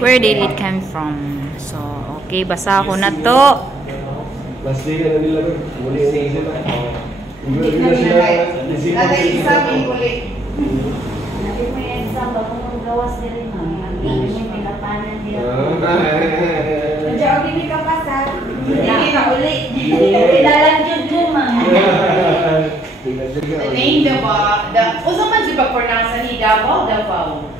Where did it come from? So, okay, basa ko na to. Last day na nila ko. Muli na sila. Hindi na sila. Lagay exam yung muli. Lagi mo yung exam. Bago mong gawas na rin. Hindi mo pinapanan niya. Nandiyan ako hindi ka pasa. Hindi ka uli. Pinalanjod mo, ma. The name, usa man siya pag-pronounce ni Davao, Davao.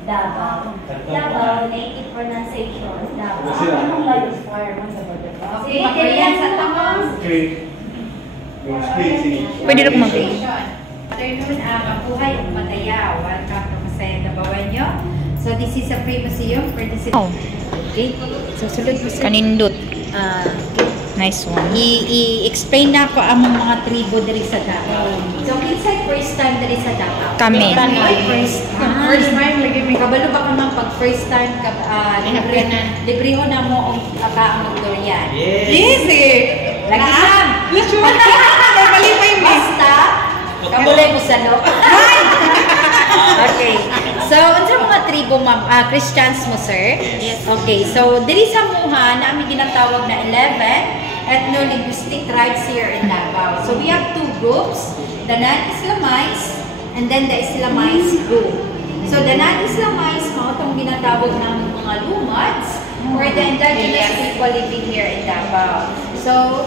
Davao, native pronunciation. Davao. Anong values for mo sa Davao? Okay, yan sa tamang. Pwede na kumagay. Afternoon, Mabuhay o Mataya. Welcome to Masaya Dabawenyo. So, this is a free museum for the city. Oh. Okay. So, sulod po sa Kanindot. okay. Nice one. I-explain na ko ang mga tribo diri sa Davao. So, kinsay first time diri sa Davao? Kami. First time lagi may kabalo ba ka man pag first time ka libre na mo ang ang durian. Yes! Lagi sam. Malipay mo. Basta kabulay mo sa no. Okay. So, unsa mga tribo ma'am? Christians mo, sir? Yes. Okay. So, diri sa Muha, namin ginatawag na 11 ethno-linguistic tribes here in Davao. So, we have two groups, the non-Islamites and then the Islamized group. So, the non-Islamized mo, itong ginatawag ng mga Lumads or the indigenous people living here in Davao. So,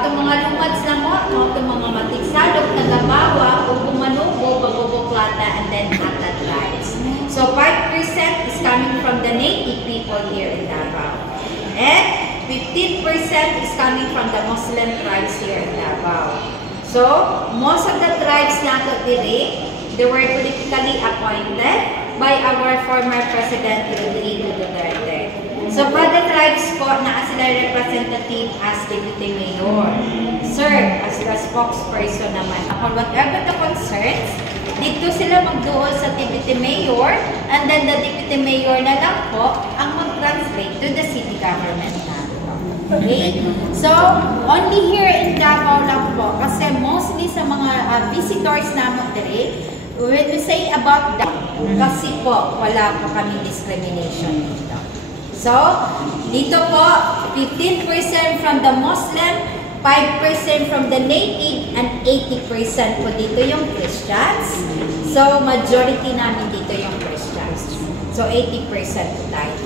itong mga Lumads na mo, itong mga Matigsalok, Nagabawa, Ubumanubo, Bagoboklata, and then Hata tribes. So, 5% is coming from the native people here in Davao. And 15% is coming from the Muslim tribes here in Davao. So, most of the tribes nato diri, they were politically appointed by our former President Rodrigo Duterte. So, for the tribes po, naa sila representative as Deputy Mayor. Sir, as the spokesperson naman. Upon whatever the concerns, dito sila magduol sa Deputy Mayor, and then the Deputy Mayor na lang po ang mag-translate to the city government na. Okay? So, only here in Davao lang po, kasi mostly sa mga visitors namin diri, when we say about that, kasi po, wala po kami discrimination dito. So, dito po, 15% from the Muslim, 5% from the native, and 80% po dito yung Christians. So, majority namin dito yung Christians. So, 80% po tayo.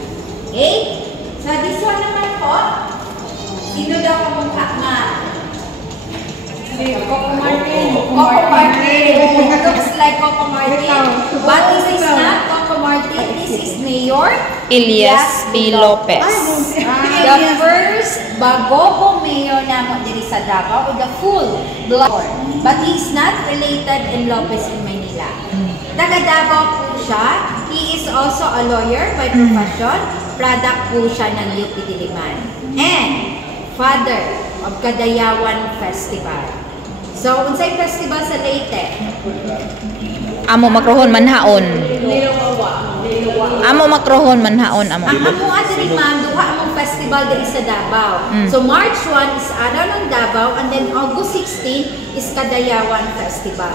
Okay? So, this one naman po, sino daw kamukha nga? Coco Martin. Coco Martin. Looks like Coco Martin. But this is not Coco Martin. This is Mayor Elias B. Lopez. The first Bagobo Mayor namo diri sa Davao with the full blood. But he is not related in Lopez in Manila. Taga Davao po siya. He is also a lawyer by profession. Product po siya ng UP Diliman. And father of Kadayawan Festival. So, unsay festival sa Leyte? Amo makrohon manhaon. Amo makrohon manhaon amo. Ang amo diri ma'am, duha among festival diri sa Davao. So March 1 is Araw ng Davao, and then August 16 is Kadayawan Festival.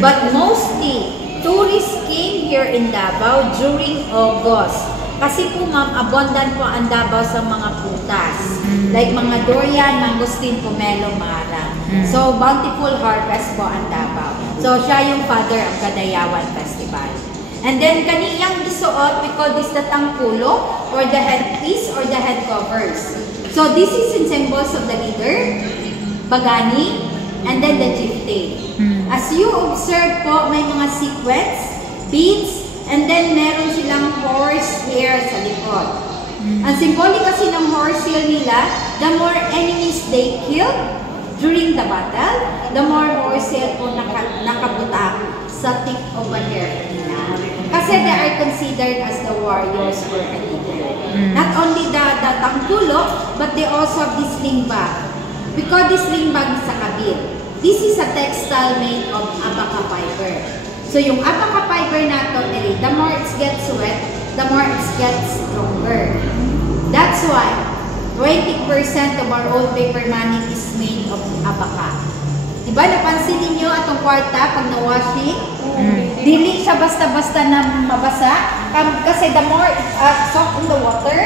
But mostly tourists came here in Davao during August. Kasi po ma'am, abundant po ang Davao sa mga putas. Like mga durian, mangosteen, pomelo, mara. So, bountiful harvest po ang Davao. So, siya yung father of Kadayawan Festival. And then, kaniyang gisuot, we call this the tangpulo, or the headpiece, or the head covers. So, this is in symbols of the leader, Bagani, and then the chieftain. As you observe po, may mga sequence, beads, and then meron silang horse hair sa likod. Ang symbolic kasi ng horse hair nila, the more enemies they kill during the battle, the more horse hair po nakabuta sa tip of a hair nila. Kasi they are considered as the warriors for a leader. Not only the tangkulo, but they also have this sling bag. We call this sling bag sa kabir. This is a textile made of abaca fiber. So, yung abaca fiber nato, the more it gets wet, the more it gets stronger. That's why 20% of our old paper money is made of abaca. Diba, napansin ninyo atong kwarta pag na-washing? Dili siya basta-basta na mabasa. Kasi the more soft in the water,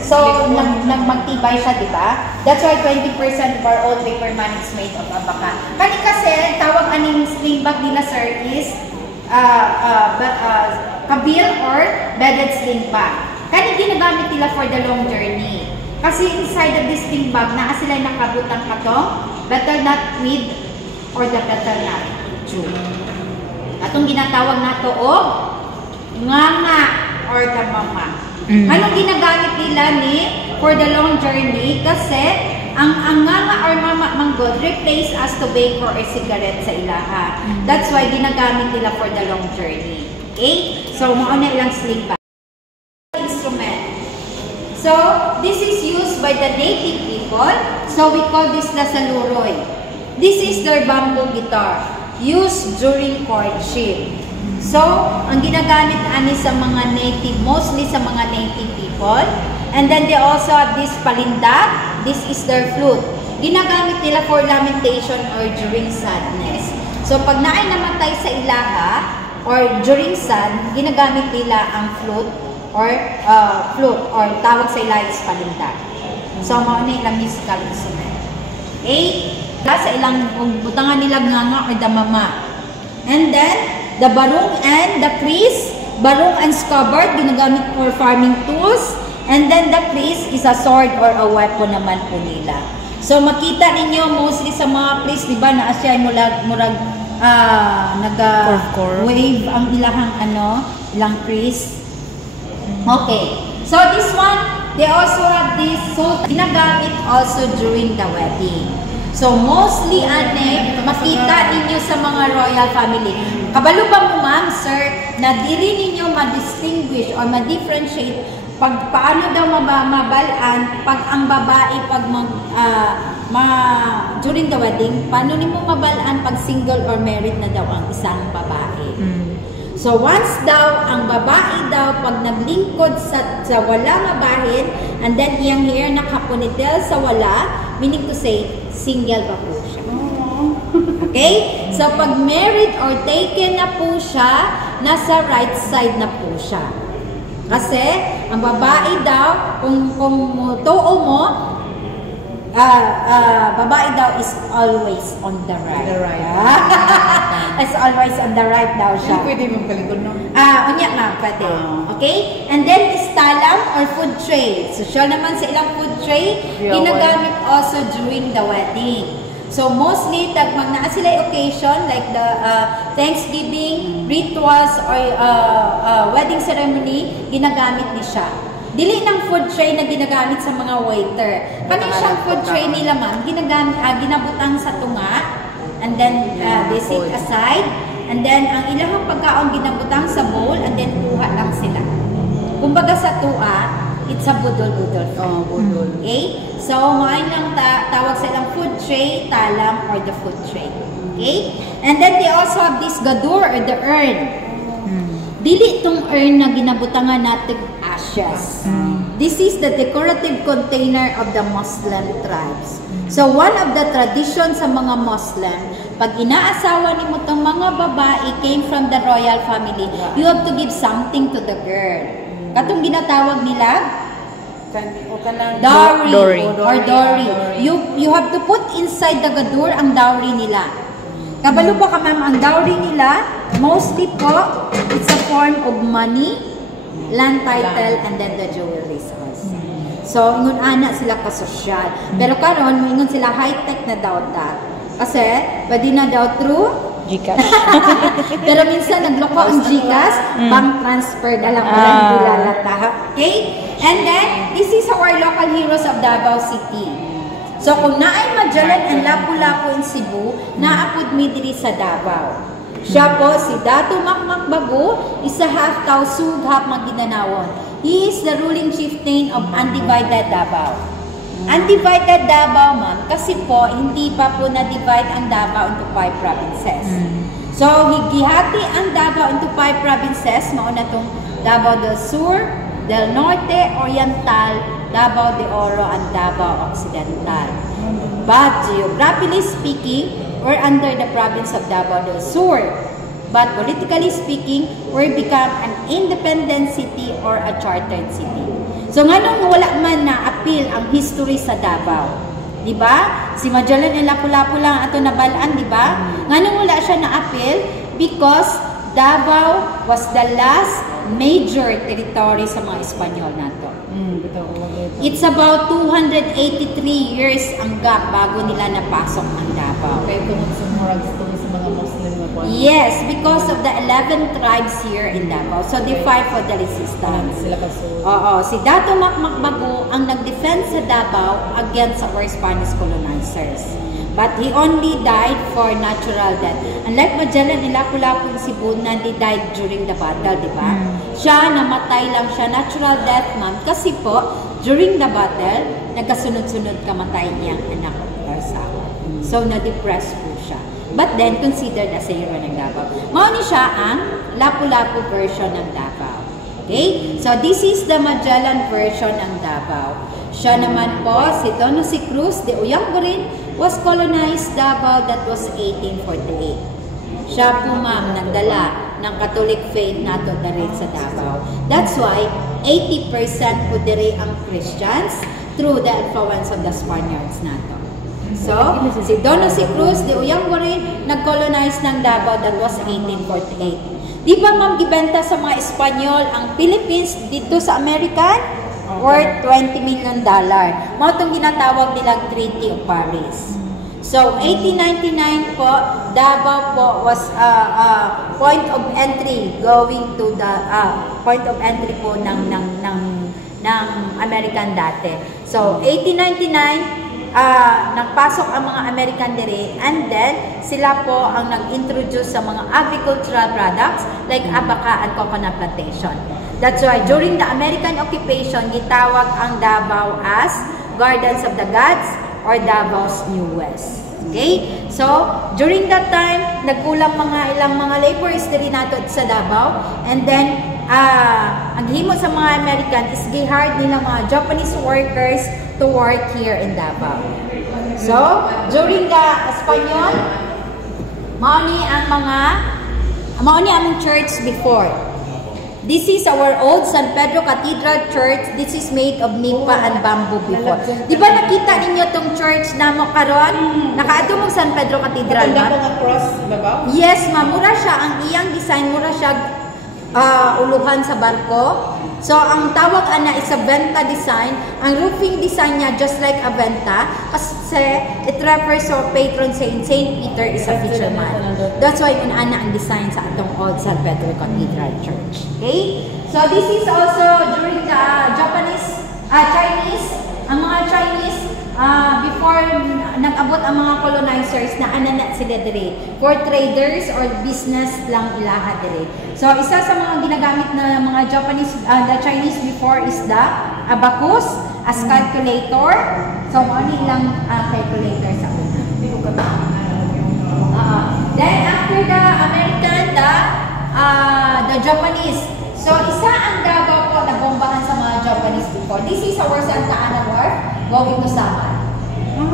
so magtibay siya, di ba? That's why 20% of our old paper money is made of abaca. Kani kasi, tawag aning sling bag nila, sir, is kabil or bedded sling bag. Kani ginagamit nila for the long journey. Kasi inside of this sling bag, naa sila nakabutang katong betel-nut with or the betel-nut chew. Atong ginatawag nato og nganga or the mama. Anong ginagamit nila ni for the long journey? Kasi ang nganga or mama manggod replace as tobacco or cigarette sa ilaha. That's why ginagamit nila for the long journey. Okay? So, mao na ilang sling bag. Instrument. So, this is used by the native people. So, we call this the saluroy. This is their bamboo guitar used during courtship. So, ang ginagamit ani sa mga native, mostly sa mga native people. And then they also have this palindag. This is their flute. Ginagamit nila for lamentation or during sadness. So, pag naay namatay sa ilaha or during sad, ginagamit nila ang flute or tawag sa ilaha is palindag. So, mao na ilang musical instrument. Okay? Sa ilang butangan nila nganga or damama. And then, the barong and the kris, barong and scabbard, ginagamit for farming tools. And then the kris is a sword or a weapon naman po nila. So makita ninyo mostly sa mga kris, di ba, na asya murag naga-wave ang ilahang ilang kris. Okay. So this one, they also have this, so ginagamit also during the wedding. So, mostly, makita ninyo sa mga royal family. Kabalo ba mo, ma'am, sir, na diri ninyo ma-distinguish or ma-differentiate pag paano daw mabalaan pag ang babae during the wedding, paano nimo mabalaan pag single or married na daw ang isang babae? So, once daw, ang babae daw, pag naglingkod sa wala mabahin, and then iyang hair nakapunitel sa wala, meaning to say, single pa po siya. Okay? So, pag married or taken na po siya, nasa right side na po siya. Kasi, ang babae daw, kung tuo mo, babae daw is always on the right. Is always on the right daw siya. Pwede mong kalikod, no? Unya nga, pwede. Okay? And then, stalam or food tray. So, siya naman sa ilang food tray, ginagamit also during the wedding. So, mostly, naa sila occasion, like the Thanksgiving, rituals, or wedding ceremony, ginagamit ni siya. Dili ng food tray na ginagamit sa mga waiter. Kani siyang food tray nila, ma'am, ginabutang sa tunga, and then they sit aside, and then ang ilang pagkaon ginabutang sa bowl, and then kuha lang sila. Kumbaga sa tua, it's a budol-budol. Oh, budol. Okay? So, maayon lang tawag sa ilang food tray, talam, or the food tray. Okay? And then they also have this gadur or the urn. Dili itong urn na ginabutangan natin ashes. This is the decorative container of the Muslim tribes. So, one of the traditions sa mga Muslim, pag inaasawa ni mo itong mga babae came from the royal family, you have to give something to the girl. Katong ginatawag nila, dowry or dowry. You have to put inside the gadur ang dowry nila. Kabalo ba ka, ma'am, ang dowry nila, mostly po, it's a form of money, land title, and then the jewelry also. So, ingon ana sila ka-sosyal. Pero karon ingon sila high-tech na daw ta. Kasi, pwede na daw through Gcash. pero minsan nagloko ang Gcash, bank transfer na lang walang bulalata. Okay? And then, this is our local heroes of Davao City. So, kung naay Magellan and Lapu-Lapu in Cebu, naapod mi diri sa Davao. Siya po, si Dato Makmak Bagu, isa half tao sughap maginanawon. He is the ruling chieftain of Undivided Davao. Undivided Davao, ma'am, kasi po, hindi pa po na-divide ang Davao into 5 provinces. So, gihati ang Davao into 5 provinces, mauna itong Davao del Sur, del Norte, Oriental, Davao de Oro, and Davao Occidental. But geographically speaking, we're under the province of Davao del Sur. but politically speaking, we become an independent city or a chartered city. So nganong wala man na appeal ang history sa Davao? Di ba? Si Magellan ay lapu-lapu lang ato nabalaan, di ba? Nganong wala siya na appeal? Because Davao was the last major territory sa mga Espanyol nato. It's about 283 years ang gap bago nila napasok ang Davao. Kaya tungkol sa mga Muslim na po. Yes, because of the 11 tribes here in Davao. So they fight for the resistance. Sila kasunod. Oo, si Dato Macmacbago ang nag-defend sa Davao against our Spanish colonizers. But he only died for natural death. Unlike Magellan, Lapu-Lapu in Sibuna, they died during the battle, di ba? Siya, namatay lang siya, natural death man. Kasi po, during the battle, nagkasunod-sunod kamatay niyang anak or asawa. So, na-depress po siya. But then, considered as a hero ng Davao. Mauni siya ang Lapu-Lapu version ng Davao. Okay? So, this is the Magellan version ng Davao. Siya naman po, si Dono si Cruz de Uyanggorin, was colonized Davao, that was 1848. Siya po ma'am nagdala ng Catholic faith nato diri sa Davao. That's why 80% po diri ang Christians through the influence of the Spaniards nato. So, si Dono si Cruz de Uyanggorin nag-colonize ng Davao, that was 1848. Di ba ma'am gibenta sa mga Espanyol ang Philippines dito sa American? Worth $20 million. Mao itong ginatawag nilang Treaty of Paris. So, 1899 po, Davao po was point of entry going to the point of entry po ng American dati. So, 1899, nagpasok ang mga American diri, and then sila po ang nag-introduce sa mga agricultural products like abaca and coconut plantation. That's why during the American occupation, gitawag ang Davao as Gardens of the Gods or Davao's New West. Okay? So, during that time, nagkulang ilang mga laborers diri nato sa Davao, and then ang himo sa mga American is gi-hire nila mga Japanese workers to work here in Davao. So, during the Espanyol, mauni ang church before. This is our old San Pedro Cathedral Church. This is made of nipa and bamboo before. Di ba nakita ninyo tong church na mo karon? Nakaadto mo San Pedro Cathedral, ma'am? Cross, diba? Yes, ma'am. Mura siya. Ang iyang design, mura siya uluhan sa barko. So, ang tawag ana is a venta design. Ang roofing design niya just like a venta kasi it refers to patron saint. Saint Peter is a fisherman. That's why yun ana ang design sa atong old San Pedro Cathedral Church. Okay? So, this is also during the Chinese. Ang mga Chinese, before nag-abot ang mga colonizers na anana sila diri for traders or business lang ilaha diri. So isa sa mga ginagamit na mga the Chinese before is the abacus as calculator. So ano lang calculator sa una. Then after the American, the Japanese. So isa ang Davao po na bombahan sa mga Japanese before. This is our Santa Ana Wharf going to Samar.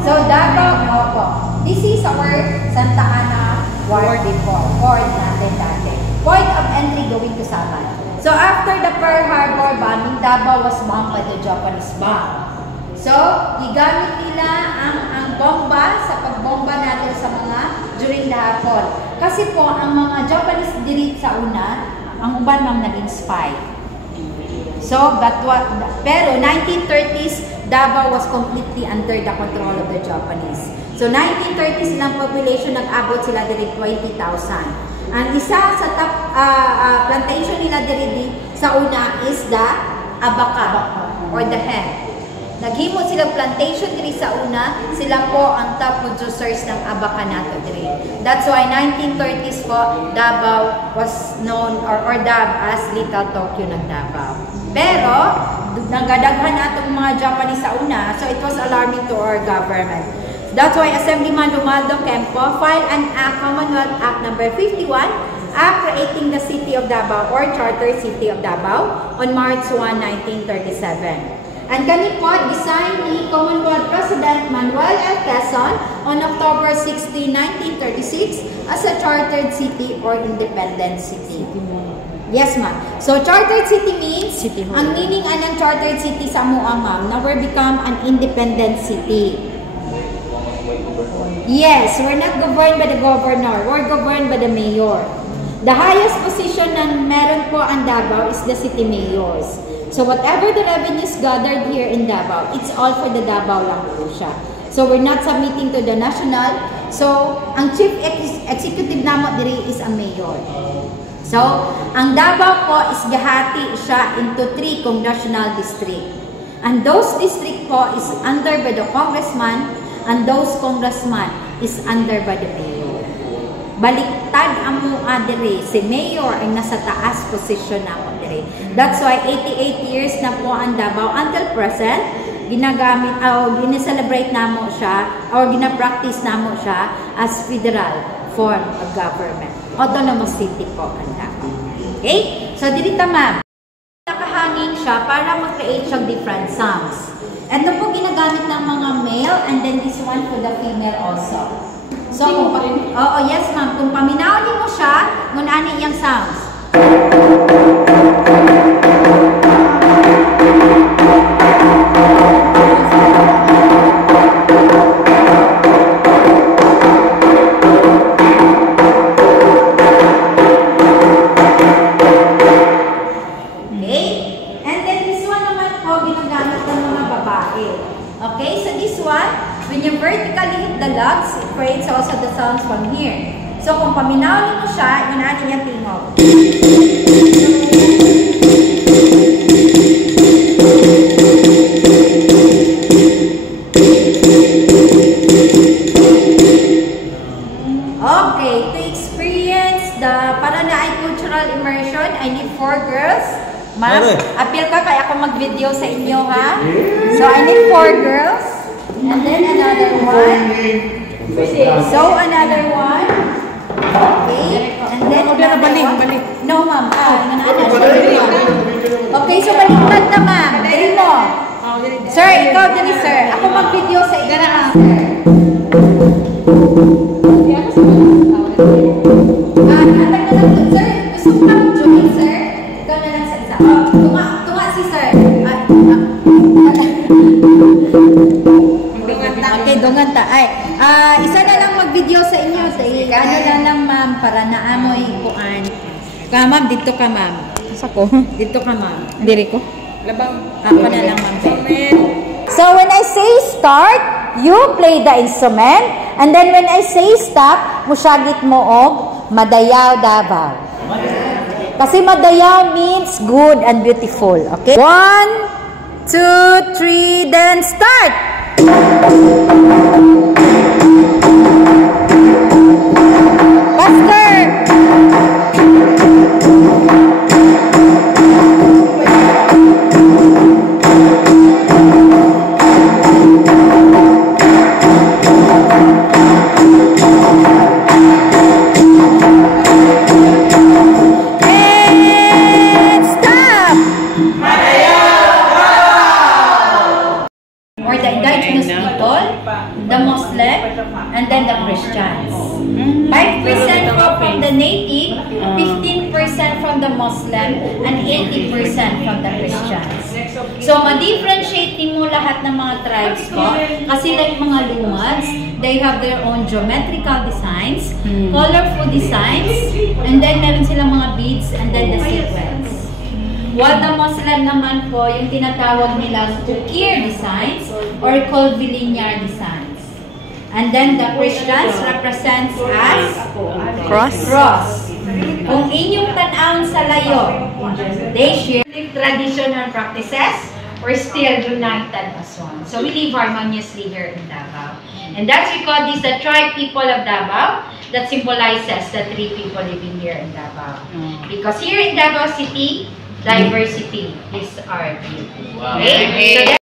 So Davao po. This is our Santa Ana Wharf before. Port natin dati. Point of entry going to Samar. So after the Pearl Harbor bombing, Davao was bombed by the Japanese bomb. So gigamit nila ang bomba sa pagbomba natin sa mga during the hapon. Kasi po ang mga Japanese diri sa una, ang uban mang naging spy. So, pero 1930s, Davao was completely under the control of the Japanese. So, 1930s silang population, nag-abot sila diri 20,000. Ang isa sa top plantation nila diri sa una is the abaca or the hemp. Naghimo silang plantation diri sa una, sila po ang top producers ng abaca nato diri. That's why 1930s po, Davao was known or dubbed as Little Tokyo ng Davao. Pero, nagadaghan natong mga Japanese sa una, so it was alarming to our government. That's why Assemblyman Romualdo Kempo filed an Act, Commonwealth Act No. 51, Act creating the City of Davao or Charter City of Davao on March 1, 1937. And kani po, design ni Commonwealth President Manuel L. Quezon on October 16, 1936 as a chartered city or independent city. Yes, ma'am. So, chartered city means, ang meaning ng chartered city sa mua, ma'am, na we're become an independent city. Yes, we're not governed by the governor. We're governed by the mayor. The highest position na meron po ang Davao is the city mayors. So whatever the revenues gathered here in Davao, it's all for the Davao lang po siya. So we're not submitting to the national. So ang chief executive namo diri is a mayor. So ang Davao po is gahati siya into 3 congressional district. And those district po is under by the congressman, and those congressman is under by the mayor. Baliktad amo adere, si mayor ang nasa taas position namo dire. That's why 88 years na po ang Davao until present ginagamit o gina-celebrate namo siya or gina-practice namo siya as federal form of government. Autonomous city po ang Davao. Okay? So dito ma'am, nakahangin siya para mag-create siyang different sounds. And ito po ginagamit ng mga male and then this one for the female also. So, yes ma'am, kung paminawin mo siya, kung ano yung sounds. Okay? And then this one naman po, ginagamit ng mga babae. Okay? So this one, when you vertically hit the lugs, it creates also the sounds from here. So, kung paminawin mo siya, yun natin yung tingog. Okay, to experience the, para na ay cultural immersion, I need 4 girls. Ma'am, appeal ka kaya ako mag-video sa inyo, ha? So, I need 4 girls. And then another one. So another one. Okay. And then another one. No, ma'am. Okay, so baliktad na, ma'am. Dali mo. Sir, ikaw dali, sir. Ako mag-video sa inyo, sir. Sir, gusto mo mag-join, sir? Ikaw na lang sa isa. Tunga si sir. Okay, dungan ta. Ay, isa na lang mag-video sa inyo. Ano na lang, ma'am, para naamoy kuan. Ma'am, dito ka, ma'am. Sako. Dito ka, ma'am. Diri ko. Ako na lang, ma'am. So, when I say start, you play the instrument. And then when I say stop, musyagit mo og Madayaw Davao. Kasi Madayaw means good and beautiful. Okay? 1, 2, 3, then start! Faster! The Muslim, and then the Christians. 5% from the native, 15% from the Muslim, and 80% from the Christians. So, ma-differentiate mo lahat ng mga tribes ko. Kasi like mga Lumads, they have their own geometrical designs, colorful designs, and then meron silang mga beads, and then the sequence. While the Muslim naman po, yung tinatawag nilang Ukir designs or curvilinear designs. And then the Christians represents as cross. Kung inyong tanawon sa layo, they share tradition and practices, we're still united as one. So we live harmoniously here in Davao. And that's because this the tribe people of Davao that symbolizes the 3 people living here in Davao. Because here in Davao City, diversity is our beauty. Okay? So